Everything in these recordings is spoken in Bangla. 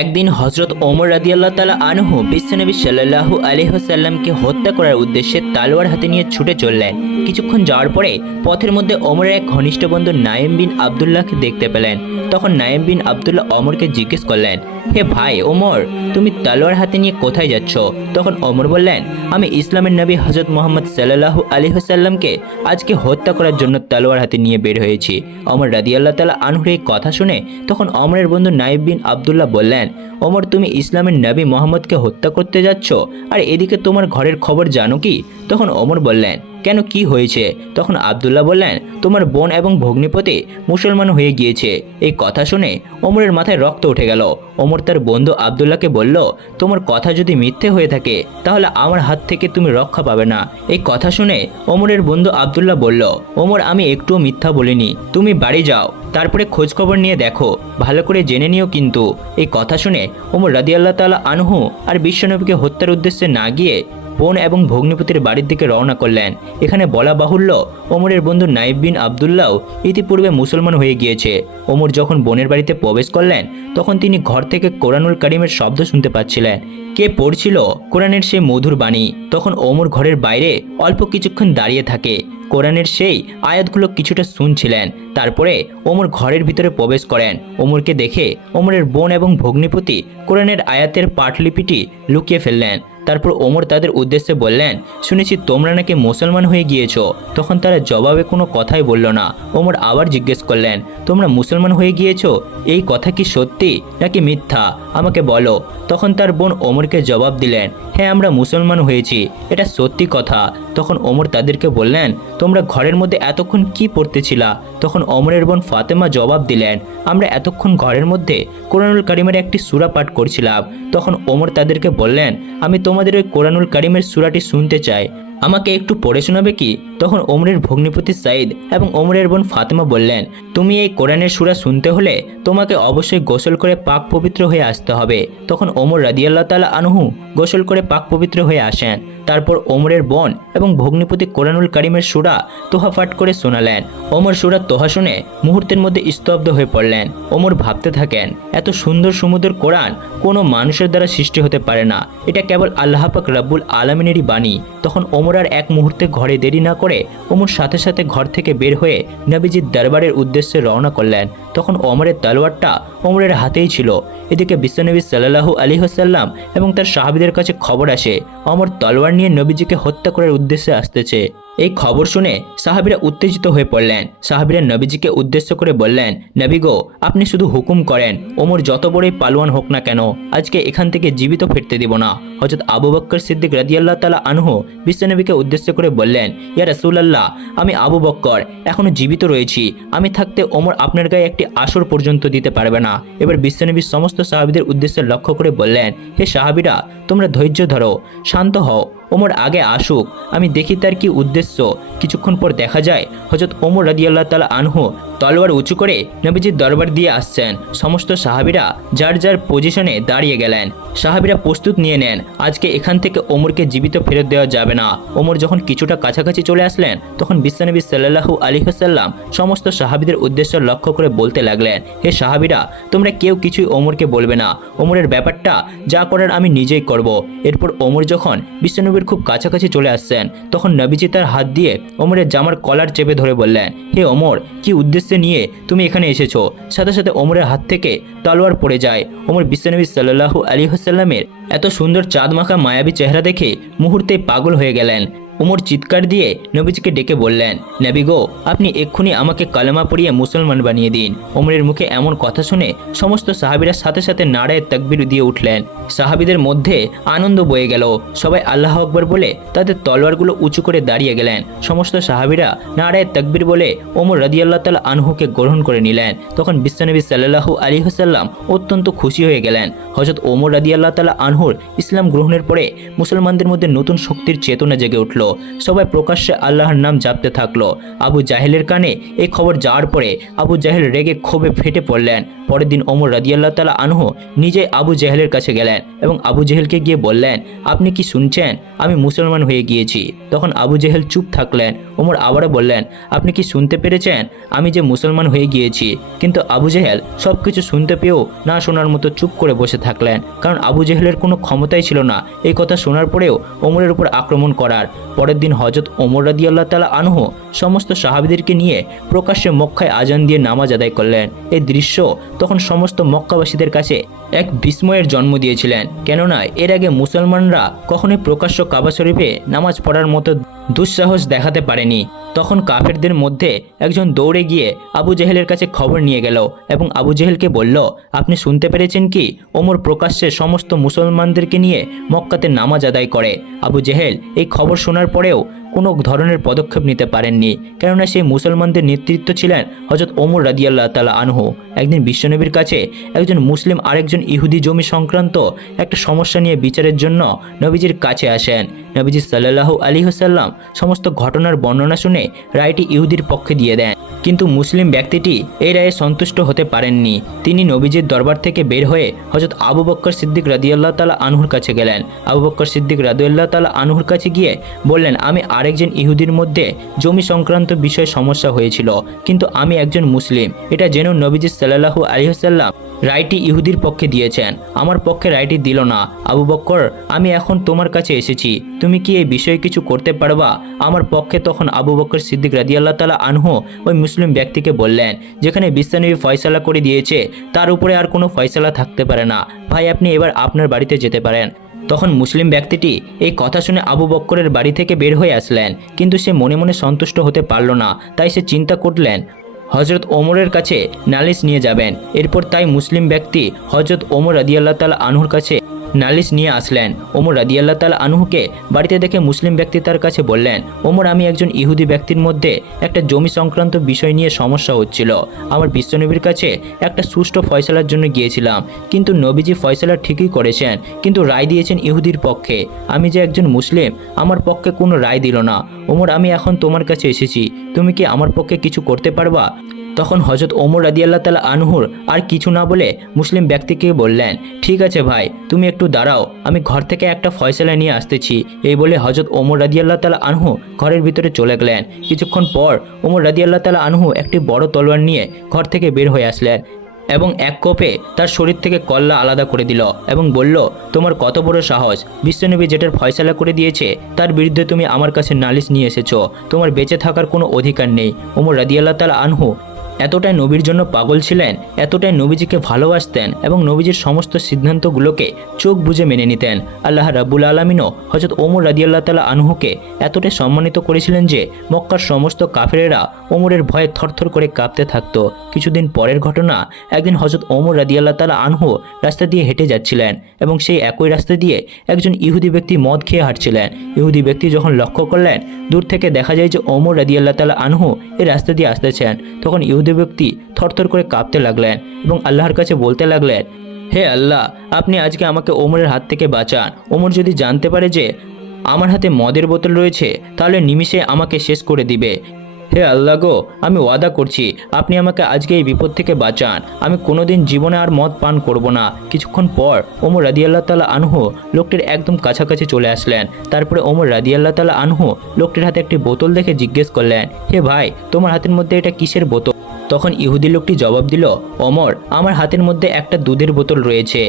একদিন হজরত ওমর রাদিয়াল্লাহু তাআলা আনহু বিশ্বনবী সাল্লাল্লাহু আলাইহি ওয়াসাল্লামকে হত্যা করার উদ্দেশ্যে তলোয়ার হাতে নিয়ে ছুটে চললেন। কিছুক্ষণ যাওয়ার পরে পথের মধ্যে ওমরের এক ঘনিষ্ঠ বন্ধু নাঈম বিন আবদুল্লাহকে দেখতে পেলেন। তখন নাঈম বিন আবদুল্লাহ ওমরকে জিজ্ঞেস করলেন, হে ভাই ওমর, তুমি তলোয়ার হাতে নিয়ে কোথায় যাচ্ছ? তখন ওমর বললেন, আমি ইসলামের নবী হযরত মুহাম্মদ সাল্লাল্লাহু আলাইহি ওয়াসাল্লামকে আজকে হত্যা করার জন্য তলোয়ার হাতে নিয়ে বের হয়েছি। ওমর রাদিয়াল্লাহু তাআলা আনহুর এই কথা শুনে তখন ওমরের বন্ধু নাঈম বিন আবদুল্লাহ বললেন, ওমর, তুমি ইসলামের নবী মুহাম্মদকে হত্যা করতে যাচ্ছ, আর এদিকে তোমার ঘরের খবর জানো কি? তখন ওমর বললেন, কেন, কি হয়েছে? তখন আবদুল্লাহ বললেন, তোমার বোন এবং ভগ্নিপতি মুসলমান হয়ে গিয়েছে। এই কথা শুনে ওমরের মাথায় রক্ত উঠে গেল। ওমর তার বন্ধু আবদুল্লাহকে বলল, তোমার কথা যদি মিথ্যে হয়ে থাকে তাহলে আমার হাত থেকে তুমি রক্ষা পাবে না। এই কথা শুনে ওমরের বন্ধু আবদুল্লাহ বলল, ওমর, আমি একটুও মিথ্যা বলিনি, তুমি বাড়ি যাও, তারপরে খোঁজখবর নিয়ে দেখো, ভালো করে জেনে নিও কিন্তু। এই কথা শুনে ওমর রাদিয়াল্লাহু তাআলা আনহু আর বিশ্বনবীকে হত্যার উদ্দেশ্যে না গিয়ে বোন এবং ভগ্নিপতির বাড়ির দিকে রওনা করলেন। এখানে বলা বাহুল্য, ওমরের বন্ধু নাঈম বিন আবদুল্লাহ ইতিপূর্বে মুসলমান হয়ে গিয়েছে। ওমর যখন বোনের বাড়িতে প্রবেশ করলেন তখন তিনি ঘর থেকে কোরআনুল কারীমের শব্দ শুনতে পাচ্ছিলেন। কে পড়ছিল কোরআনের সেই মধুর বাণী। তখন ওমর ঘরের বাইরে অল্প কিছুক্ষণ দাঁড়িয়ে থাকে, কোরআনের সেই আয়াতগুলো কিছুটা শুনছিলেন। তারপরে ওমর ঘরের ভিতরে প্রবেশ করেন। ওমরকে দেখে ওমরের বোন এবং ভগ্নিপতি কোরআনের আয়াতের পাঠলিপিটি লুকিয়ে ফেললেন। তারপর ওমর তাদের উদ্দেশ্যে বললেন, শুনেছি তোমরা নাকি মুসলমান হয়ে গিয়েছো। তখন তারা জবাবে কোনো কথাই বলল না। ওমর আবার জিজ্ঞেস করলেন, তোমরা মুসলমান হয়ে গিয়েছো, এই কথা কি সত্যি নাকি মিথ্যা, আমাকে বলো। তখন তার বোন ওমরকে জবাব দিলেন, হ্যাঁ, আমরা মুসলমান হয়েছি, এটা সত্যি কথা। তখন ওমর তাদেরকে বললেন, তোমরা ঘরের মধ্যে এতক্ষণ কি পড়তেছিলা? তখন ওমরের বোন ফাতেমা জবাব দিলেন, আমরা এতক্ষণ ঘরের মধ্যে কোরআনুল কারীমের একটি সূরা পাঠ করছিলাম। তখন ওমর তাদেরকে বললেন, আমি তোমাদের ওই কোরআনুল কারীমের সূরাটি শুনতে চাই, আমাকে একটু পড়ে শোনাবে কি? তখন ওমরের ভগ্নিপতি সাঈদ এবং ওমরের বোন ফাতেমা বললেন, তুমি এই কোরআনের সূরা শুনতে হলে তোমাকে অবশ্যই গোসল করে পাক পবিত্র হয়ে আসতে হবে। তখন ওমর রাদিয়াল্লাহু তাআলা আনহু গোসল করে পাক পবিত্র হয়ে আসেন। তারপর ওমরের বোন এবং ভগ্নিপতি কোরআনুল কারীমের সূরা তোহা পাঠ করে শোনালেন। ওমর সূরা তোহা শুনে মুহূর্তের মধ্যে স্তব্ধ হয়ে পড়লেন। ওমর ভাবতে থাকেন, এত সুন্দর সুমধুর কোরআন কোনো মানুষের দ্বারা সৃষ্টি হতে পারে না, এটা কেবল আল্লাহ পাক রব্বুল আলামিনেরই বাণী। তখন ওমর আর এক মুহূর্তে ঘরে দেরি না করে ওমর সাথে সাথে ঘর থেকে বের হয়ে নবীজির দরবারের উদ্দেশ্যে রওনা করলেন। তখন ওমরের তলোয়ারটা ওমরের হাতেই ছিল। এদিকে বিশ্বনবী সাল্লাল্লাহু আলাইহি ওয়াসাল্লাম এবং তার সাহাবীদের কাছে খবর আসে, ওমর তলোয়ার নিয়ে নবীজিকে হত্যা করার উদ্দেশ্যে আসতেছে। এই খবর শুনে সাহাবীরা উত্তেজিত হয়ে পড়লেন। সাহাবীরা নবীজিকে উদ্দেশ্য করে বললেন, নবী গো, আপনি শুধু হুকুম করেন, ওমর যত বড়ই পালোয়ান হোক না কেন আজকে এখান থেকে জীবিত ফিরতে দিব না। হযরত আবু বকর সিদ্দিক রাদিয়াল্লাহু তাআলা আনহু বিশ্বনবীকে উদ্দেশ্য করে বললেন, ইয়া রাসূলুল্লাহ, আমি আবু বকর এখনো জীবিত রয়েছি, আমি থাকতে ওমর আপনার গায়ে একটি আসর পর্যন্ত দিতে পারবে না। এবার বিশ্বনবী সমস্ত সাহাবীদের উদ্দেশ্যে লক্ষ্য করে বললেন, হে সাহাবীরা, তোমরা ধৈর্য ধরো, শান্ত হও, ওমর আগে আসুক, আমি দেখি তার কি উদ্দেশ্য। কিছুক্ষণ পর দেখা যায় হযরত ওমর রাদিয়াল্লাহু তাআলা আনহু তলোয়ার উঁচু করে নবীজির দরবার দিয়ে আসছেন। সমস্ত সাহাবীরা যার যার পজিশনে দাঁড়িয়ে গেলেন। সাহাবীরা প্রস্তুত নিয়ে নেন, আজকে এখান থেকে ওমরকে জীবিত ফেরত দেওয়া যাবে না। ওমর যখন কিছুটা কাছাকাছি চলে আসলেন তখন বিশ্বনবী সাল্লাল্লাহু আলাইহি ওয়াসাল্লাম সমস্ত সাহাবীদের উদ্দেশ্যে লক্ষ্য করে বলতে লাগলেন, হে সাহাবীরা, তোমরা কেউ কিছুই ওমরকে বলবে না, ওমরের ব্যাপারটা যা করার আমি নিজেই করব। এরপর ওমর যখন বিশ্বনবীর খুব কাছাকাছি চলে আসছেন তখন নবীজি তার হাত দিয়ে ওমরের জামার কলার চেপে ধরে বললেন, হে ওমর, কি উদ্দেশ্যে নিয়ে তুমি এখানে এসেছো? সাথে সাথে ওমরের হাত থেকে তলোয়ার পড়ে যায়। ওমর বিশ্বনবী সাল্লাল্লাহু আলাইহি ওয়াসাল্লামের এত সুন্দর চাঁদমাখা মায়াবী চেহারা দেখে মুহূর্তেই পাগল হয়ে গেলেন। ওমর চিৎকার দিয়ে নবীজিকে ডেকে বললেন, নবী গো, আপনি এক্ষুনি আমাকে কালেমা পড়িয়ে মুসলমান বানিয়ে দিন। ওমরের মুখে এমন কথা শুনে সমস্ত সাহাবীরা সাথে সাথে নারায়ে তাকবীর দিয়ে উঠলেন। সাহাবীদের মধ্যে আনন্দ বয়ে গেল। সবাই আল্লাহু আকবার বলে তাদের তলোয়ারগুলো উঁচু করে দাঁড়িয়ে গেলেন। সমস্ত সাহাবীরা নারায়ে তাকবীর বলে ওমর রাদিয়াল্লাহু তাআলা আনহুকে গ্রহণ করে নিলেন। তখন বিশ্বনবী সাল্লাল্লাহু আলাইহি ওয়াসাল্লাম অত্যন্ত খুশি হয়ে গেলেন। হযরত ওমর রাদিয়াল্লাহু তাআলা আনহুর ইসলাম গ্রহণের পরে মুসলমানদের মধ্যে নতুন শক্তির চেতনা জেগে উঠল। লাগলো। সবাই প্রকাশ্যে আল্লাহর নাম জাপতে থাকলো। আবু জাহেলের কানে এই খবর যাওয়ার পরে আবু জাহেল রেগে ক্ষোভে ফেটে পড়লেন। পরের দিন ওমর রাদিয়াল্লাহু তাআলা আনহু নিজে আবু জাহেলের কাছে গেলেন এবং আবু জাহেলকে গিয়ে বললেন, আপনি কি শুনছেন? আমি মুসলমান হয়ে গিয়েছি। তখন আবু জাহেল চুপ থাকলেন। ওমর আবারও বললেন, আপনি কি শুনতে পেরেছেন আমি যে মুসলমান হয়ে গিয়েছি? কিন্তু আবু জাহেল সব কিছু শুনতে পেয়েও না শোনার মতো চুপ করে বসে থাকলেন, কারণ আবু জাহেলের কোনো ক্ষমতাই ছিল না এই কথা শোনার পরেও ওমরের উপর আক্রমণ করার। পরের দিন হযরত ওমর রাদিয়াল্লাহু তাআলা আনহু সমস্ত সাহাবীদেরকে নিয়ে প্রকাশ্যে মক্কায় আজান দিয়ে নামাজ আদায় করলেন। এই দৃশ্য তখন সমস্ত মক্কাবাসীদের কাছে এক বিস্ময়ের জন্ম দিয়েছিলেন, কেননা এর আগে মুসলমানরা কখনোই প্রকাশ্য কাবা শরীফে নামাজ পড়ার মতো দুঃসাহস দেখাতে পারেনি। তখন কাফেরদের মধ্যে একজন দৌড়ে গিয়ে আবু জাহেলের কাছে খবর নিয়ে গেল এবং আবু জাহেলকে বলল, আপনি শুনতে পেরেছেন কি ওমর প্রকাশ্যে সমস্ত মুসলমানদেরকে নিয়ে মক্কাতে নামাজ আদায় করে? আবু জাহেল এই খবর শোনার পরেও কোনো ধরনের পদক্ষেপ নিতে পারেননি, কেননা সেই মুসলমানদের নেতৃত্ব ছিলেন হযরত ওমর রাদিয়াল্লাহু তাআলা আনহু। একদিন বিশ্বনবীর কাছে একজন মুসলিম আরেকজন ইহুদি জমি সংক্রান্ত একটা সমস্যা নিয়ে বিচারের জন্য নবীজির কাছে আসেন। নবীজি সাল্লাল্লাহু আলাইহি ওয়াসাল্লাম সমস্ত ঘটনার বর্ণনা শুনে রায়টি ইহুদির পক্ষে দিয়ে দেন, কিন্তু মুসলিম ব্যক্তিটি এই রায়ে সন্তুষ্ট হতে পারেননি। তিনি নবীজির দরবার থেকে বের হয়ে হযরত আবু বকর সিদ্দিক রাদিয়াল্লাহু তাআলা আনহুর কাছে গেলেন। আবু বকর সিদ্দিক রাদিয়াল্লাহু তাআলা আনহুর কাছে গিয়ে বললেন, আমি আরেকজন ইহুদির মধ্যে জমি সংক্রান্ত বিষয়ে সমস্যা হয়েছিল, কিন্তু আমি একজন মুসলিম এটা জেনেও নবীজি সাল্লাল্লাহু আলাইহি ওয়াসাল্লাম রায়টি ইহুদির পক্ষে দিয়েছেন, আমার পক্ষে রায়টি দিল না। আবু বকর, আমি এখন তোমার কাছে এসেছি, তুমি কি এই বিষয়ে কিছু করতে পারবা আমার পক্ষে? তখন আবু বকর সিদ্দিক রাদিয়াল্লাহু তাআলা আনহু ওই মুসলিম ব্যক্তিকে বললেন, যেখানে বিশ্বনবী ফয়সালা করে দিয়েছে তার উপরে আর কোনো ফয়সালা থাকতে পারে না, ভাই আপনি এবার আপনার বাড়িতে যেতে পারেন। তখন মুসলিম ব্যক্তিটি এই কথা শুনে আবু বকরের বাড়ি থেকে বের হয়ে আসলেন, কিন্তু সে মনে মনে সন্তুষ্ট হতে পারল না। তাই সে চিন্তা করলেন হযরত ওমরের কাছে নালিশ নিয়ে যাবেন। এরপর তাই মুসলিম ব্যক্তি হযরত ওমর রাদিয়াল্লাহু তাআলা আনহুর কাছে নালিশ নিয়ে আসলেন। ওমর রাদিয়াল্লাহু তাআলা আনহুকে বাড়িতে দেখে মুসলিম ব্যক্তি তার কাছে বললেন, ওমর, আমি একজন ইহুদি ব্যক্তির মধ্যে একটা জমি সংক্রান্ত বিষয় নিয়ে সমস্যা হচ্ছিল। আমার বিশ্বনবীর কাছে একটা সুষ্ঠু ফয়সালার জন্য গিয়েছিলাম, কিন্তু নবীজি ফয়সালা ঠিকই করেছেন, কিন্তু রায় দিয়েছেন ইহুদির পক্ষে। আমি যে একজন মুসলিম, আমার পক্ষে কোনো রায় দিল না। ওমর, আমি এখন তোমার কাছে এসেছি, তুমি কি আমার পক্ষে কিছু করতে পারবা? তখন হযরত ওমর রাদিয়াল্লাহু তাআলা আনহুর আর কিছু না বলে মুসলিম ব্যক্তিকে বললেন, ঠিক আছে ভাই, তুমি একটু দাঁড়াও, আমি ঘর থেকে একটা ফয়সালা নিয়ে আসতেছি। এই বলে হযরত ওমর রাদিয়াল্লাহু তাআলা আনহু ঘরের ভিতরে চলে গেলেন। কিছুক্ষণ পর ওমর রাদিয়াল্লাহু তাআলা আনহু একটি বড় তলোয়ার নিয়ে ঘর থেকে বের হয়ে আসলেন এবং এক কোপে তার শরীর থেকে কল্লা আলাদা করে দিল এবং বলল, তোমার কত বড় সাহস, বিশ্বনবী যেটার ফয়সালা করে দিয়েছে তার বিরুদ্ধে তুমি আমার কাছে নালিশ নিয়ে এসেছো, তোমার বেঁচে থাকার কোনো অধিকার নেই। ওমর রাদিয়াল্লাহু তাআলা আনহু এতটাই নবীর জন্য পাগল ছিলেন, এতটাই নবীজিকে ভালোবাসতেন এবং নবীজির সমস্ত সিদ্ধান্তগুলোকে চোখ বুজে মেনে নিতেন। আল্লাহ রাব্বুল আলামিনও হযরত ওমর রাদিয়াল্লাহু তাআলা আনহুকে এতটাই সম্মানিত করেছিলেন যে মক্কার সমস্ত কাফেরেরা ওমরের ভয়ে থরথর করে কাঁপতে থাকতো। কিছুদিন পরের ঘটনা, একদিন হযরত ওমর রাদিয়াল্লাহু তাআলা আনহু রাস্তা দিয়ে হেঁটে যাচ্ছিলেন এবং সেই একই রাস্তা দিয়ে একজন ইহুদি ব্যক্তি মদ খেয়ে হাঁটছিলেন। ইহুদি ব্যক্তি যখন লক্ষ্য করলেন, দূর থেকে দেখা যায় যে ওমর রাদিয়াল্লাহু তাআলা আনহু এই রাস্তা দিয়ে আসতেছেন। তখন ইহুদি ব্যক্তি থরথর করে কাঁপতে লাগলেন এবং আল্লাহর কাছে বলতে লাগলেন, হে আল্লাহ, আপনি আজকে আমাকে ওমরের হাত থেকে বাঁচান। ওমর যদি জানতে পারে যে আমার হাতে মদের বোতল রয়েছে তাহলে নিমিষে আমাকে শেষ করে দিবে। হে আল্লাহ গো, আমি ওয়াদা করছি আপনি আমাকে আজকে এই বিপদ থেকে বাঁচান, আমি কোনোদিন জীবনে আর মদ পান করব না। কিছুক্ষণ পর ওমর রাদিয়াল্লাহু তাআলা আনহু লোকটির একদম কাছাকাছি চলে আসলেন। তারপরে ওমর রাদিয়াল্লাহু তাআলা আনহু লোকটির হাতে একটি বোতল দেখে জিজ্ঞেস করলেন, হে ভাই, তোমার হাতের মধ্যে এটা কিসের বোতল? তখন ইহুদি লোকটি জবাব দিল, ওমর, আমার হাতের মধ্যে একটা দুধের বোতল রয়েছে।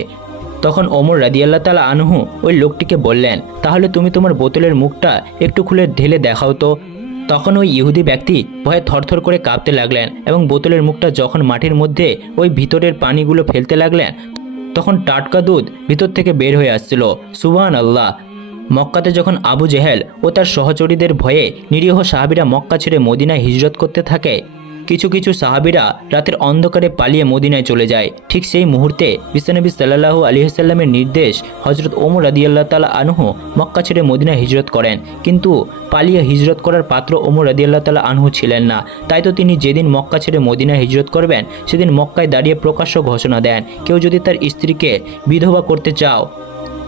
তখন ওমর রাদিয়াল্লাহু তাআলা আনহু ওই লোকটিকে বললেন, তাহলে তুমি তোমার বোতলের মুখটা একটু খুলে ঢেলে দেখাও তো। তখন ওই ইহুদি ব্যক্তি ভয়ে থরথর করে কাঁপতে লাগলেন এবং বোতলের মুখটা যখন মাটির মধ্যে ওই ভিতরের পানিগুলো ফেলতে লাগলেন, তখন টাটকা দুধ ভিতর থেকে বের হয়ে আসছিল। সুবহানাল্লাহ। মক্কাতে যখন আবু জেহেল ও তার সহচরীদের ভয়ে নিরীহ সাহাবীরা মক্কা ছেড়ে মদিনায় হিজরত করতে থাকে, কিছু কিছু সাহাবীরা রাতের অন্ধকারে পালিয়ে মদিনায় চলে যায়। ঠিক সেই মুহূর্তে বিশ্বনবী সাল্লাল্লাহু আলাইহি ওয়াসাল্লামের নির্দেশ হযরত ওমর রাদিয়াল্লাহু তাআলা আনহু মক্কা ছেড়ে মদিনায় হিজরত করেন, কিন্তু পালিয়ে হিজরত করার পাত্র ওমর রাদিয়াল্লাহু তাআলা আনহু ছিলেন না। তাই তো তিনি যেদিন মক্কা ছেড়ে মদিনায় হিজরত করবেন সেদিন মক্কায় দাঁড়িয়ে প্রকাশ্য ঘোষণা দেন, কেউ যদি তার স্ত্রীকে বিধবা করতে চাও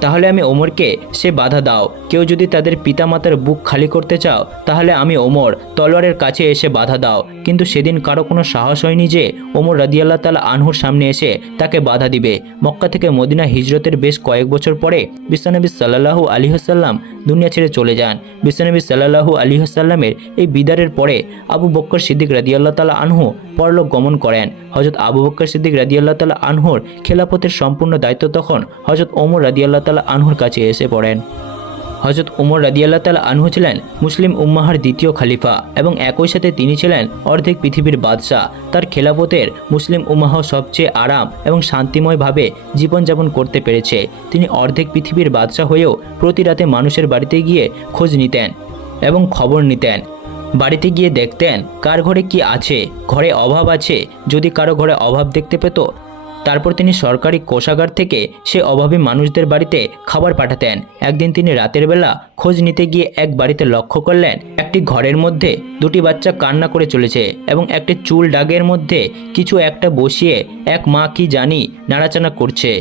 তাহলে আমি ওমরকে সে বাধা দাও। কেউ যদি তাদের পিতামাতার বুক খালি করতে চাও তাহলে আমি ওমর তলোয়ারের কাছে এসে বাধা দাও। কিন্তু সেদিন কারো কোনো সাহস হয়নি যে ওমর রাদিয়াল্লাহু তাআলা আনহুর সামনে এসে তাকে বাধা দিবে। মক্কা থেকে মদিনা হিজরতের বেশ কয়েক বছর পরে বিশ্বনবী সাল্লাল্লাহু আলাইহি ওয়াসাল্লাম দুনিয়া ছেড়ে চলে যান। বিশ্বনবী সাল্লাল্লাহু আলাইহি ওয়াসাল্লামের এই বিদারের পরে আবু বকর সিদ্দিক রাদিয়াল্লাহু তাআলা আনহু পরলোক গমন করেন। হযরত আবু বকর সিদ্দিক রাদিয়াল্লাহু তাআলা আনহুর খেলাফতের সম্পূর্ণ দায়িত্ব তখন হযরত ওমর রাদিয়াল্লাহু তাআলা আনহুর কাছে এসে পড়েন। হযরত ওমর রাদিয়াল্লাহু তাআলা আনহু ছিলেন মুসলিম উম্মাহর দ্বিতীয় খলিফা এবং একই সাথে তিনি ছিলেন অর্ধেক পৃথিবীর বাদশাহ। তার খেলাফতের মুসলিম উম্মাহ সবচেয়ে আরাম এবং শান্তিময়ভাবে জীবনযাপন করতে পেরেছে। তিনি অর্ধেক পৃথিবীর বাদশাহ হয়েও প্রতি রাতে মানুষের বাড়িতে গিয়ে খোঁজ নিতেন এবং খবর নিতেন। বাড়িতে গিয়ে দেখতেন কার ঘরে কি আছে, ঘরে অভাব আছে। যদি কারো ঘরে অভাব দেখতে পেত তারপর তিনি সরকারি কোষাগার থেকে সে অভাবী মানুষদের বাড়িতে খাবার পাঠাতেন। একদিন তিনি রাতের বেলা খোঁজ নিতে গিয়ে এক বাড়িতে লক্ষ্য করলেন একটি ঘরের মধ্যে দুটি বাচ্চা কান্না করে চলেছে এবং একটি চুল ডাগের মধ্যে কিছু একটা বসিয়ে এক মা কি জানি নাড়াচাড়া করছে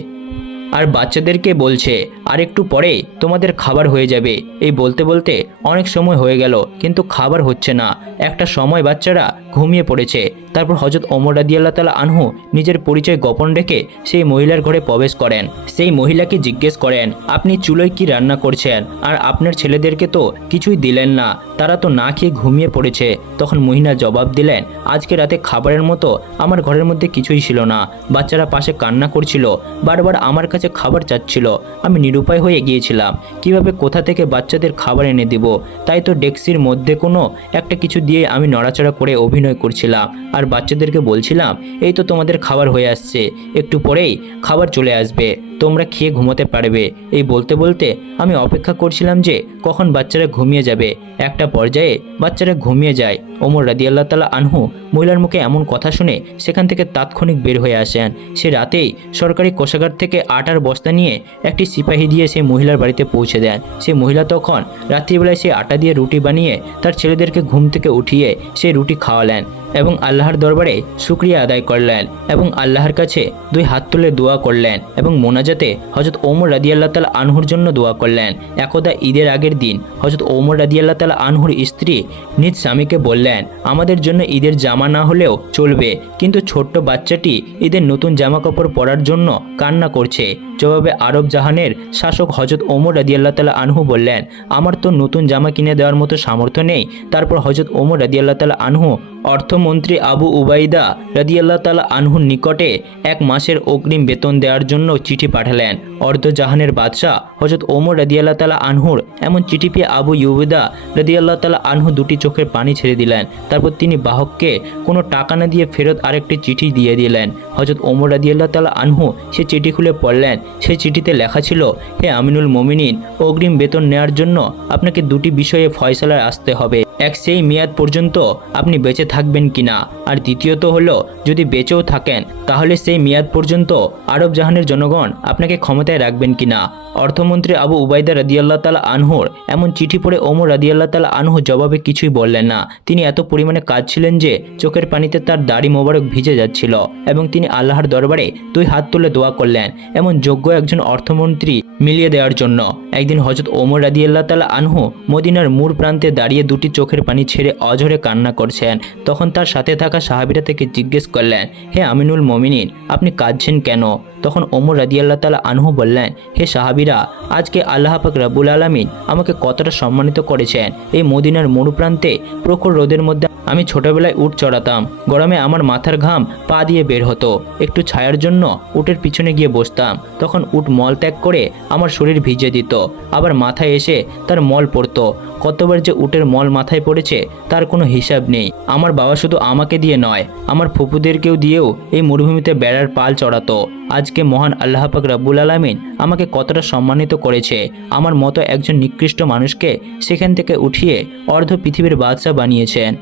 আর বাচ্চাদেরকে বলছে আর একটু পরে তোমাদের খাবার হয়ে যাবে। এই বলতে বলতে অনেক সময় হয়ে গেল কিন্তু খাবার হচ্ছে না। একটা সময় বাচ্চারা ঘুমিয়ে পড়েছে। তারপর হযরত ওমর রাদিয়াল্লাহু তাআলা আনহু নিজের পরিচয় গোপন রেখে সেই মহিলার ঘরে প্রবেশ করেন। সেই মহিলাকে জিজ্ঞেস করেন আপনি চুলোয় কি রান্না করছেন আর আপনার ছেলেদেরকে তো কিছুই দিলেন না, তারা তো না খেয়ে ঘুমিয়ে পড়েছে। তখন মহিলা জবাব দিলেন আজকে রাতে খাবারের মতো আমার ঘরের মধ্যে কিছুই ছিল না। বাচ্চারা পাশে কান্না করছিল, বারবার আমার কাছে খাবার চাচ্ছিল। আমি নিরুপায় হয়ে গিয়েছিলাম, কিভাবে কোথা থেকে বাচ্চাদের খাবার এনে দেব। তাই তো ডেক্সির মধ্যে কোনো একটা কিছু দিয়ে আমি নড়াচড়া করে অভিনয় করছিলাম আর বাচ্চাদেরকে বলছিলাম এই তো তোমাদের খাবার হয়ে আসছে, একটু পরেই খাবার চলে আসবে, তোমরা খেয়ে ঘুমোতে পারবে। এই বলতে বলতে আমি অপেক্ষা করছিলাম যে কখন বাচ্চারা ঘুমিয়ে যাবে। একটা পর্যায়ে বাচ্চারা ঘুমিয়ে যায়। ওমর রাদিয়াল্লাহু তাআলা আনহু মহিলার মুখে এমন কথা শুনে সেখান থেকে তাৎক্ষণিক বের হয়ে আসেন। সে রাতেই সরকারি কোষাগার থেকে আটার বস্তা নিয়ে একটি সিপাহী দিয়ে সেই মহিলার বাড়িতে পৌঁছে দেন। সেই মহিলা তখন রাত্রিবেলায় সেই আটা দিয়ে রুটি বানিয়ে তার ছেলেদেরকে ঘুম থেকে উঠিয়ে সেই রুটি খাওয়ালেন এবং আল্লাহর দরবারে শুকরিয়া আদায় করলেন এবং আল্লাহর কাছে দুই হাত তুলে দোয়া করলেন এবং মোনাজাতে হযরত ওমর রাদিয়াল্লাহু তাআলা আনহুর জন্য দোয়া করলেন। একদা ঈদের আগের দিন হযরত ওমর রাদিয়াল্লাহু তাআলা আনহুর স্ত্রী নিজ স্বামীকে বললেন আমাদের জন্য ঈদের জামা না হলেও চলবে, কিন্তু ছোট্ট বাচ্চাটি ঈদের নতুন জামা কাপড় পরার জন্য কান্না করছে। জবাবে আরব জাহানের শাসক হযরত ওমর রাদিয়াল্লাহু তাআলা আনহু বললেন আমার তো নতুন জামা কিনে দেওয়ার মতো সামর্থ্য নেই। তারপর হযরত ওমর রাদিয়াল্লাহু তাআলা আনহু অর্থমন্ত্রী আবু উবাইদা রাদিয়াল্লাহু তাআলা আনহুর নিকটে 1 মাসের অগ্রিম বেতন দেওয়ার জন্য চিঠি পাঠালেন। অর্ধজাহানের বাদশাহ হযরত ওমর রাদিয়াল্লাহু তাআলা আনহুর এমন চিঠি পেয়ে আবু উবাইদা রাদিয়াল্লাহু তাআলা আনহু দুটি চোখের পানি ছেড়ে দিলেন। তারপর তিনি বাহককে কোনো টাকা না দিয়ে ফেরত আরেকটি চিঠি দিয়ে দিলেন। হযরত ওমর রাদিয়াল্লাহু তাআলা আনহু সে চিঠি খুলে পড়লেন। সেই চিঠিতে লেখা ছিল হে আমিনুল মুমিনিন, অগ্রিম বেতন নেওয়ার জন্য আপনাকে দুটি বিষয়ে ফয়সালায় আসতে হবে। এক, সেই মেয়াদ পর্যন্ত আপনি বেঁচে থাকবেন কিনা, আর দ্বিতীয়ত হলো যদি বেঁচেও থাকেন তাহলে সেই মেয়াদ পর্যন্ত আরব জাহানের জনগণ আপনাকে ক্ষমতায় রাখবেন কিনা। অর্থমন্ত্রী আবু উবাইদা রাদিয়াল্লাহু তাআলা আনহুর এমন চিঠি পড়ে ওমর রাদিয়াল্লাহু তাআলা আনহু জবাবে কিছুই বললেন না। তিনি এত পরিমাণে কাঁদছিলেন যে চোখের পানিতে তার দাড়ি মোবারক ভিজে যাচ্ছিল এবং তিনি আল্লাহর দরবারে দুই হাত তুলে দোয়া করলেন এমন যোগ্য একজন অর্থমন্ত্রী মিলিয়ে দেওয়ার জন্য। একদিন হযরত ওমর রাদিয়াল্লাহু তাআলা আনহু মদিনার মূল প্রান্তে দাঁড়িয়ে দুটি চোখের পানি ছেড়ে অঝরে কান্না করছেন। তখন তার সাথে থাকা সাহাবীরা থেকে জিজ্ঞেস করলেন হে আমিনুল মুমিনিন, আপনি কাঁদছেন কেন? তখন ওমর রাদিয়াল্লাহু তাআলা আনহু বললেন হে সাহাবীরা, আজকে আল্লাহ পাক রব্বুল আলামিন আমাকে কতটা সম্মানিত করেছেন। এই মদিনার মরুপ্রান্তে প্রখর রোদের মধ্যে আমি ছোটবেলায় উট চড়াতাম। গরমে আমার মাথার ঘাম পা দিয়ে বের হতো। একটু ছায়ার জন্য উটের পিছনে গিয়ে বসতাম। তখন উট মল ত্যাগ করে আমার শরীর ভিজে দিত, আবার মাথায় এসে তার মল পড়তো। কতবার যে উটের মল মাথায় পড়েছে তার কোনো হিসাব নেই। আমার বাবা শুধু আমাকে দিয়ে নয়, আমার ফুপুদেরকেও দিয়েও এই মরুভূমিতে বেড়ার পাল চড়াতো। আজকে মহান আল্লাহ পাক রব্বুল আলামিন আমাকে কতটা সম্মানিত করেছে। আমার মতো একজন নিকৃষ্ট মানুষকে সেখান থেকে উঠিয়ে অর্ধ পৃথিবীর বাদশা বানিয়েছেন।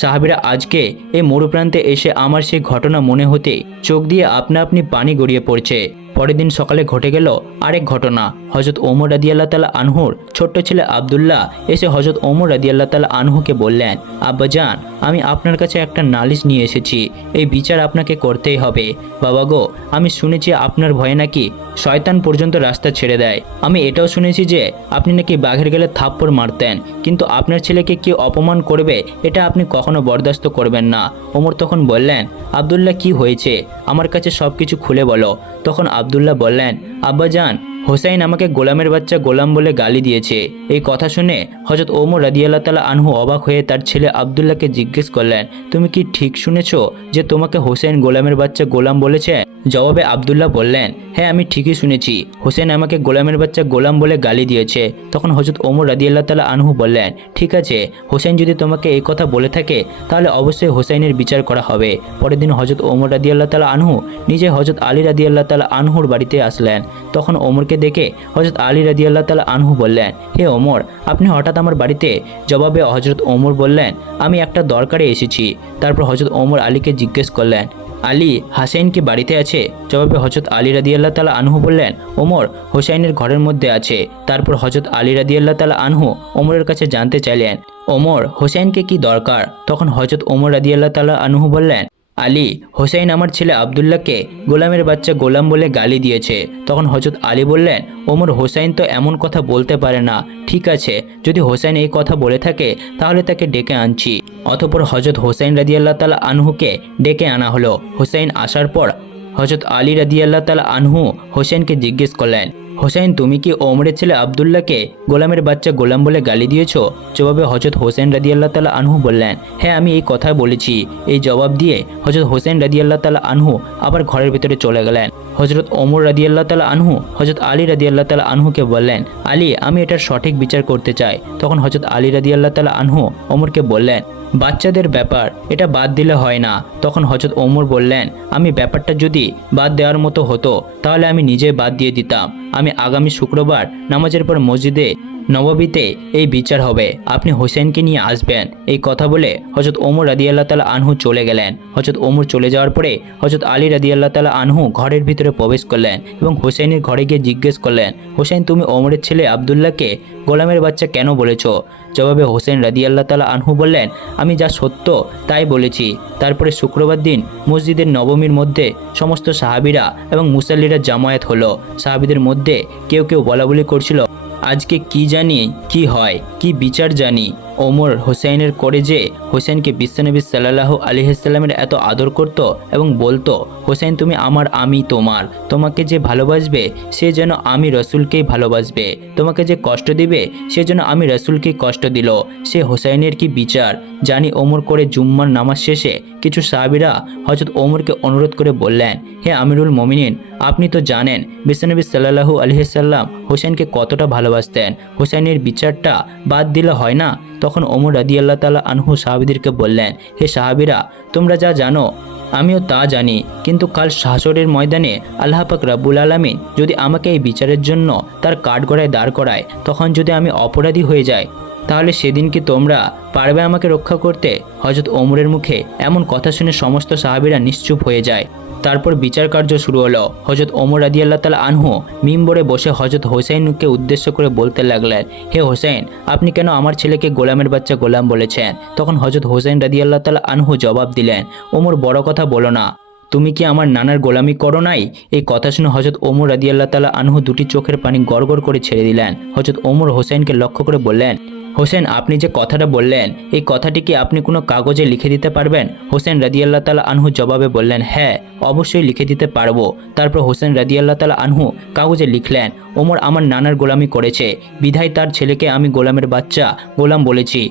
সাহাবীরা আজকে এই মরুপ্রান্তে এসে আমার সেই ঘটনা মনে হতে চোখ দিয়ে আপনা আপনি পানি গড়িয়ে পড়ছে। পরের দিন সকালে ঘটে গেল আরেক ঘটনা। হজরত ওমর রাদিয়াল্লাহু তাআলা আনহুর ছোট্ট ছেলে আব্দুল্লাহ এসে হজরত ওমর রাদিয়াল্লাহু তাআলা আনহুকে বললেন, আব্বাজান, আমি আপনার কাছে একটা নালিশ নিয়ে এসেছি, এই বিচার আপনাকে করতেই হবে। বাবা গো, আমি শুনেছি আপনার ভয়ে নাকি শয়তান পর্যন্ত রাস্তা ছেড়ে দেয়। আমি এটাও শুনেছি যে আপনি নাকি বাঘের গেলে থাপ্পড় মারতেন, কিন্তু আপনার ছেলেকে কেউ অপমান করবে এটা আপনি কখনো বরদাস্ত করবেন না। ওমর তখন বললেন, আব্দুল্লাহ কি হয়েছে, আমার কাছে সব কিছু খুলে বলো। তখন আব্দুল্লাহ বললেন, আব্বাজান, হোসাইন আমাকে গোলামের বাচ্চা গোলাম বলে গালি দিয়েছে। এই কথা শুনে হযরত ওমর রাদিয়াল্লাহু তাআলা আনহু অবাক হয়ে তার ছেলে আব্দুল্লাহকে জিজ্ঞেস করলেন, তুমি কি ঠিক শুনেছো যে তোমাকে হোসেন গোলামের বাচ্চা গোলাম বলেছে? জবাবে আব্দুল্লাহ বললেন, হ্যাঁ, আমি ঠিকই শুনেছি, হোসেন আমাকে গোলামের বাচ্চা গোলাম বলে গালি দিয়েছে। তখন হযরত ওমর রাদিয়াল্লাহু তাআলা আনহু বললেন, ঠিক আছে, হোসেন যদি তোমাকে এই কথা বলে থাকে তাহলে অবশ্যই হোসেনের বিচার করা হবে। পরের দিন হযরত ওমর রাদিয়াল্লাহু তাআলা আনহু নিজে হযরত আলী রাদিয়াল্লাহু তাআলা আনহুর বাড়িতে আসলেন। তখন ওমরকে দেখে হযরত আলী রাদিয়াল্লাহু তাআলা আনহু বললেন, হে ওমর, আপনি হঠাৎ আমার বাড়িতে? জবাবে হযরত ওমর বললেন, আমি একটা দরকারে এসেছি। তারপর হযরত ওমর আলীকে জিজ্ঞেস করলেন, আলী, হাসেন কি বাড়িতে আছে? জবাবে হযরত আলী রাদিয়াল্লাহু তাআলা আনহু বললেন, ওমর হোসাইনের ঘরের মধ্যে আছে। তারপর হযরত আলী রাদিয়াল্লাহু তাআলা আনহু ওমরের কাছে জানতে চাইলেন, ওমর, হোসাইনকে কি দরকার? তখন হযরত ওমর রাদিয়াল্লাহু তাআলা আনহু বললেন, আলী, হোসেন আমার ছেলে আব্দুল্লাহকে গোলামের বাচ্চা গোলাম বলে গালি দিয়েছে। তখন হযরত আলী বললেন, ওমর, হোসেন তো এমন কথা বলতে পারে না। ঠিক আছে, যদি হোসেন এই কথা বলে থাকে তাহলে তাকে ডেকে আনছি। অতঃপর হযরত হোসেন রাদিয়াল্লাহু তাআলা আনহুকে ডেকে আনা হলো। হোসেন আসার পর হযরত আলী রাদিয়াল্লাহু তাআলা আনহু হোসেনকে জিজ্ঞেস করলেন, হোসেন, তুমি কি ওমরের ছেলে আব্দুল্লাহকে গোলামের বাচ্চা গোলাম বলে গালি দিয়েছো? জবাবে হযরত হোসেন রাদিয়াল্লাহু তাআলা আনহু বললেন, হ্যাঁ, আমি এই কথা বলেছি। এই জবাব দিয়ে হযরত হোসেন রাদিয়াল্লাহু তাআলা আনহু আবার ঘরের ভিতরে চলে গেলেন। হযরত ওমর রাদিয়াল্লাহু তাআলা আনহু হযরত আলী রাদিয়াল্লাহু তাআলা আনহুকে বললেন, আলী, আমি এটার সঠিক বিচার করতে চাই। তখন হযরত আলী রাদিয়াল্লাহু তাআলা আনহু ওমরকে বললেন, বাচ্চাদের ব্যাপার, এটা বাদ দিলে হয় না। তখন হযরত ওমর বললেন, আমি ব্যাপারটা যদি বাদ দেওয়ার মতো হতো তাহলে আমি নিজে বাদ দিয়ে দিতাম। আমি আগামী শুক্রবার নামাজের পর মসজিদে নববীতে এই বিচার হবে, আপনি হোসেনকে নিয়ে আসবেন। এই কথা বলে হযরত ওমর রাদিয়াল্লাহু তাআলা আনহু চলে গেলেন। হযরত ওমর চলে যাওয়ার পরে হযরত আলী রাদিয়াল্লাহু তাআলা আনহু ঘরের ভিতরে প্রবেশ করলেন এবং হোসেনের ঘরে গিয়ে জিজ্ঞেস করলেন, হোসেন, তুমি ওমরের ছেলে আব্দুল্লাহকে গোলামের বাচ্চা কেন বলেছ? জবাবে হোসেন রাদিয়াল্লাহু তাআলা আনহু বললেন, আমি যা সত্য তাই বলেছি। তারপরে শুক্রবার দিন মসজিদের নবমীর মধ্যে সমস্ত সাহাবীরা এবং মুসাল্লিরা জামায়াত হলো। সাহাবীদের মধ্যে কেউ কেউ বলাবলি করছিল, আজকে কি জানি কি হয়, কি বিচার জানি। ওমর হোসেনের করে যে হোসেনকে বিশ্বনবী সাল্লাল্লাহু আলাইহি সাল্লামের এত আদর করত এবং বলতো, হোসেন তুমি আমার, আমি তোমার। তোমাকে যে ভালোবাসবে সে যেন আমি রসুলকেই ভালোবাসবে, তোমাকে যে কষ্ট দিবে সে যেন আমি রসুলকেই কষ্ট দিল। সে হোসেনের কি বিচার জানি। ওমর করে জুম্মার নামাজ শেষে কিছু সাহাবীরা হযরত ওমরকে অনুরোধ করে বললেন, হে আমিরুল মুমিনিন, আপনি তো জানেন বিশ্বনবী সাল্লাল্লাহু আলাইহি সাল্লাম হোসেনকে কতটা ভালোবাসতেন, হোসেনের বিচারটা বাদ দিলে হয় না? তখন ওমর রাদিয়াল্লাহু তাআলা আনহু সাহাবীদেরকে বললেন, হে সাহাবীরা, তোমরা যা জানো আমিও তা জানি, কিন্তু কাল হাশরের ময়দানে আল্লাহ পাক রব্বুল আলামিন যদি আমাকে এই বিচারের জন্য তার কাঠগড়ায় দাঁড় করায়, তখন যদি আমি অপরাধী হয়ে যাই তাহলে সেদিন কি তোমরা পারবে আমাকে রক্ষা করতে? হযরত ওমরের মুখে এমন কথা শুনে সমস্ত সাহাবীরা নিশ্চুপ হয়ে যায়। তারপর বিচার কার্য শুরু হলো। হযরত ওমর রাদিয়াল্লাহু তাআলা আনহু মিম্বরে বসে হযরত হোসেনকে উদ্দেশ্য করে বলতে লাগলেন, হে হোসেন, আপনি কেন আমার ছেলেকে গোলামের বাচ্চা গোলাম বলেছেন? তখন হযরত হোসেন রাদিয়াল্লাহু তাআলা আনহু জবাব দিলেন, ওমর, বড় কথা বলো না, তুমি কি আমার নানার গোলামি করো নাই? এই কথা শুনে হযরত ওমর রাদিয়াল্লাহু তাআলা আনহু দুটি চোখের পানি গড়গড় করে ছেড়ে দিলেন। হযরত ওমর হোসেনকে লক্ষ্য করে বললেন, হোসেন, আপনি যে কথাটা বললেন এই কথাটি কি আপনি কোনো কাগজে লিখে দিতে পারবেন? হোসেন রাদিয়াল্লাহু তাআলা আনহু জবাবে বললেন, হ্যাঁ, অবশ্যই লিখে দিতে পারবো। তারপর হোসেন রাদিয়াল্লাহু তাআলা আনহু কাগজে লিখলেন, ওমর আমার নানার গোলামি করেছে, বিধায় তার ছেলেকে আমি গোলামের বাচ্চা গোলাম বলেছি।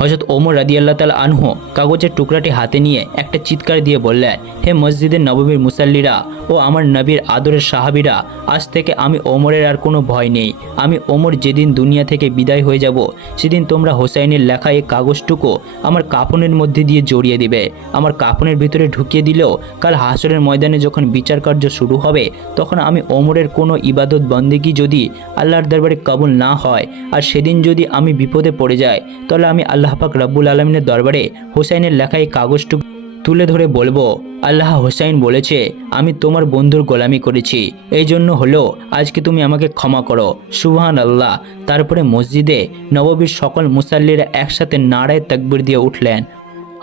হযরত ওমর রাদিয়াল্লাহু তাআলা আনহু কাগজের টুকরাটি হাতে নিয়ে একটা চিৎকার দিয়ে বললেন, হে মসজিদের নববীর মুসাল্লিরা ও আমার নবীর আদরের সাহাবীরা, আজ থেকে আমি ওমরের আর কোনো ভয় নেই। আমি ওমর যেদিন দুনিয়া থেকে বিদায় হয়ে যাব সেদিন তোমরা হোসাইনের লেখা এই কাগজটুকু আমার কাফনের মধ্যে দিয়ে জড়িয়ে দিবে। আমার কাফনের ভিতরে ঢুকিয়ে দিলেও কাল হাশরের ময়দানে যখন বিচার কার্য শুরু হবে তখন আমি ওমরের কোনো ইবাদত বন্দেগী যদি আল্লাহর দরবারে কবুল না হয় আর সেদিন যদি আমি বিপদে পড়ে যাই তাহলে আমি আল্লাহ পাক রব্বুল আলামিনের দরবারে হোসাইনের লেখা এই কাগজটুকু তুলে ধরে বলবো, আল্লাহ হোসাইন বলেছে আমি তোমার বন্ধুর গোলামি করেছি, এই জন্য হলো আজকে তুমি আমাকে ক্ষমা করো। সুবহান আল্লাহ। তারপরে মসজিদে নববীর সকল মুসাল্লিরা একসাথে নারায়ে তাকবীর দিয়ে উঠলেন।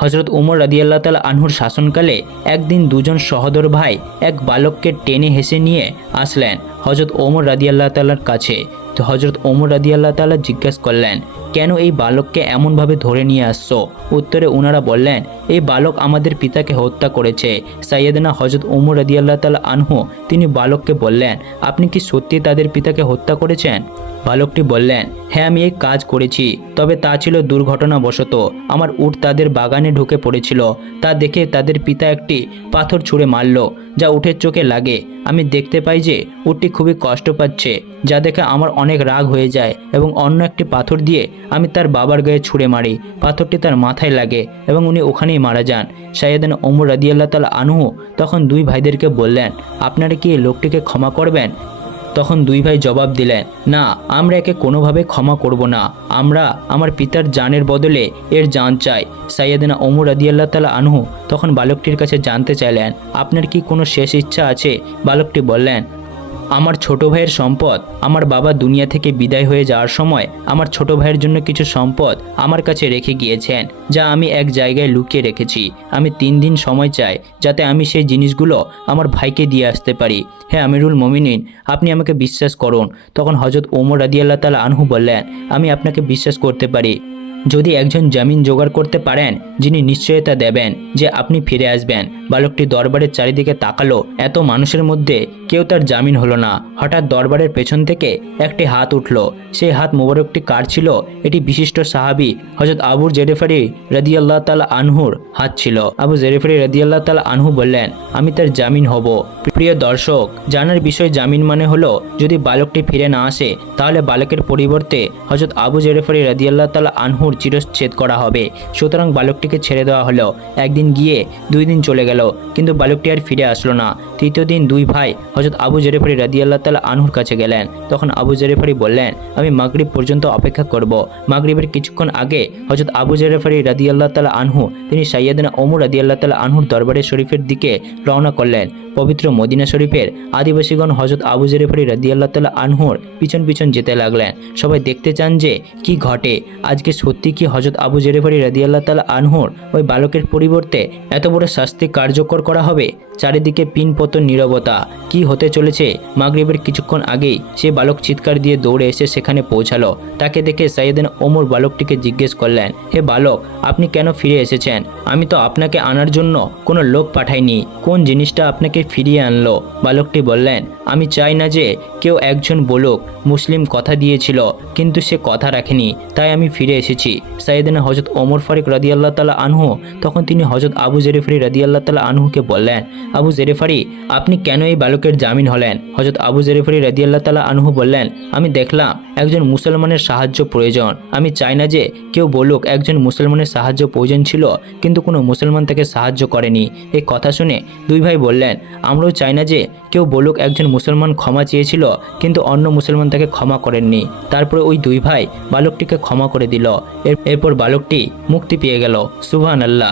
হজরত উমর রাদিয়াল্লাহু তাআলা আনহুর শাসনকালে একদিন দুজন সহোদর ভাই এক বালককে টেনে হেসে নিয়ে আসলেন হজরত ওমর রাদিয়াল্লাহু তাআলার কাছে। তো হজরত ওমর রাদিয়াল্লাহু তাআলা জিজ্ঞাসা করলেন, কেন এই বালককে এমনভাবে ধরে নিয়ে আসছো? উত্তরে ওনারা বললেন, এই বালক আমাদের পিতাকে হত্যা করেছে। সাইয়েদনা হজরত ওমর রাদিয়াল্লাহু তাআলা আনহু তিনি বালককে বললেন, আপনি কি সত্যি তাদের পিতাকে হত্যা করেছেন? বালকটি বললেন, হ্যাঁ আমি এই কাজ করেছি, তবে তা ছিল দুর্ঘটনাবশত। আমার উট তাদের বাগানে ঢুকে পড়েছিল, তা দেখে তাদের পিতা একটি পাথর ছুঁড়ে মারল, যা উটের চোখে লাগে। আমি দেখতে পাই যে উটটি খুবই কষ্ট পাচ্ছে, যা দেখে আমার অনেক রাগ হয়ে যায় এবং অন্য একটি পাথর দিয়ে আমি তার বাবার গায়ে ছুঁড়ে মারি। পাথরটি তার মাথায় লাগে এবং উনি ওখানেই মারা যান। সাইয়েদনা ওমর রাদিয়াল্লাহু তাআলা আনহু তখন দুই ভাইদেরকে বললেন, আপনারা কি এই লোকটিকে ক্ষমা করবেন? তখন দুই ভাই জবাব দিলেন, না, আমরা একে কোনোভাবে ক্ষমা করব না। আমরা আমার পিতার জানের বদলে এর জান চাই। সাইয়েদনা ওমর রাদিয়াল্লাহু তাআলা আনহু তখন বালকটির কাছে জানতে চাইলেন, আপনার কি কোনো শেষ ইচ্ছা আছে? বালকটি বললেন, আমার ছোট ভাইয়ের সম্পদ, আমার বাবা দুনিয়া থেকে বিদায় হয়ে যাওয়ার সময় আমার ছোট ভাইয়ের জন্য কিছু সম্পদ আমার কাছে রেখে গিয়েছেন, যা আমি এক জায়গায় লুকিয়ে রেখেছি। আমি 3 দিন সময় চাই যাতে আমি সেই জিনিসগুলো আমার ভাইকে দিয়ে আসতে পারি। হ্যাঁ আমিরুল মুমিনিন, আপনি আমাকে বিশ্বাস করুন। তখন হযরত ওমর রাদিয়াল্লাহু তাআলা আনহু বললেন, আমি আপনাকে বিশ্বাস করতে পারি যদি একজন জামিন জোগাড় করতে পারেন যিনি নিশ্চয়তা দেবেন যে আপনি ফিরে আসবেন। বালকটি দরবারের চারিদিকে তাকালো, এত মানুষের মধ্যে কেউ তার জামিন হলো না। হঠাৎ দরবারের পেছন থেকে একটি হাত উঠল। সেই হাত মোবারকটি কার ছিল? এটি বিশিষ্ট সাহাবী হযরত আবু জেরেফারি রাদিয়াল্লাহু তাআলা আনহুর হাত ছিল। আবু জেরেফারি রাদিয়াল্লাহু তাআলা আনহু বললেন, আমি তার জামিন হব। প্রিয় দর্শক, জানার বিষয় জামিন মানে হলো যদি বালকটি ফিরে না আসে তাহলে বালকের পরিবর্তে হযরত আবু জেরেফারি রাদিয়াল্লাহু তাআলা আনহুর চিরচ্ছেদ করা হবে। সুতরাং বালকটিকে ছেড়ে দেওয়া হলো। একদিন গিয়ে 2 দিন চলে গেল, কিন্তু বালকটি আর ফিরে আসলো না। তৃতীয় দিন দুই ভাই হযরত আবু জেরেফারি রাদিয়াল্লাহু তাআলা আনহুর কাছে গেলেন। তখন আবু জেরেফারি বললেন, আমি মাগরিব পর্যন্ত অপেক্ষা করব। মাগরিবের কিছুক্ষণ আগে হযরত আবু জেরেফারি রাদিয়াল্লাহু তাআলা আনহু তিনি সাইয়েদনা ওমর রাদিয়াল্লাহু তাআলা আনহুর দরবারে শরীফের দিকে রওনা করলেন। পবিত্র মদিনা শরীফের আদিবাসীগণ হযরত আবু জেরেফারি রাদিয়াল্লাহু তাআলা আনহুর পিছন পিছন যেতে লাগলেন। সবাই দেখতে চান যে কি ঘটে। আজকে সত্যি কি হযরত আবু জেরেফারি রাদিয়াল্লাহু তাআলা আনহুর ওই বালকের পরিবর্তে এত বড় শাস্তি কার্যকর করা হবে? চারিদিকে পিনপতন নীরবতা। কি হতে চলেছে? মাগরিবের কিছুক্ষণ আগেই সে বালক চিৎকার দিয়ে দৌড়ে এসে সেখানে পৌঁছালো। তাকে দেখে সাইয়েদনা ওমর বালকটিকে জিজ্ঞেস করলেন, হে বালক, আপনি কেন ফিরে এসেছেন? আমি তো আপনাকে আনার জন্য কোনো লোক পাঠাইনি। কোন জিনিসটা আপনাকে ফিরিয়ে আনলো? বালকটি বললেন, আমি চাই না যে কেউ একজন বলুক মুসলিম কথা দিয়েছিল কিন্তু সে কথা রাখেনি, তাই আমি ফিরে এসেছি। সাইয়েদনা হযরত ওমর ফারুক রাদিয়াল্লাহু তাআলা আনহু তখন তিনি হযরত আবু জেরেফারি রাদিয়াল্লাহু তাআলা আনহুকে বললেন, আবু জেরেফারি, আপনি কেন এই বালকের জামিন হলেন? হযরত আবু জেরেফারি রাদিয়াল্লাহু তাআলা আনহু বললেন, আমি দেখলাম একজন মুসলমানের সাহায্য প্রয়োজন। আমি চাই না যে কেউ বলুক একজন মুসলমানের সাহায্য প্রয়োজন ছিল কিন্তু কোনো মুসলমান তাকে সাহায্য করেনি। এই কথা শুনে দুই ভাই বললেন, আমরাও চাই না যে কেউ বলুক একজন মুসলমান ক্ষমা চেয়েছিল কিন্তু অন্য মুসলমান তাকে ক্ষমা করেননি। তারপরে ওই দুই ভাই বালকটিকে ক্ষমা করে দিল। এরপর বালকটি মুক্তি পেয়ে গেল। সুবহানাল্লাহ।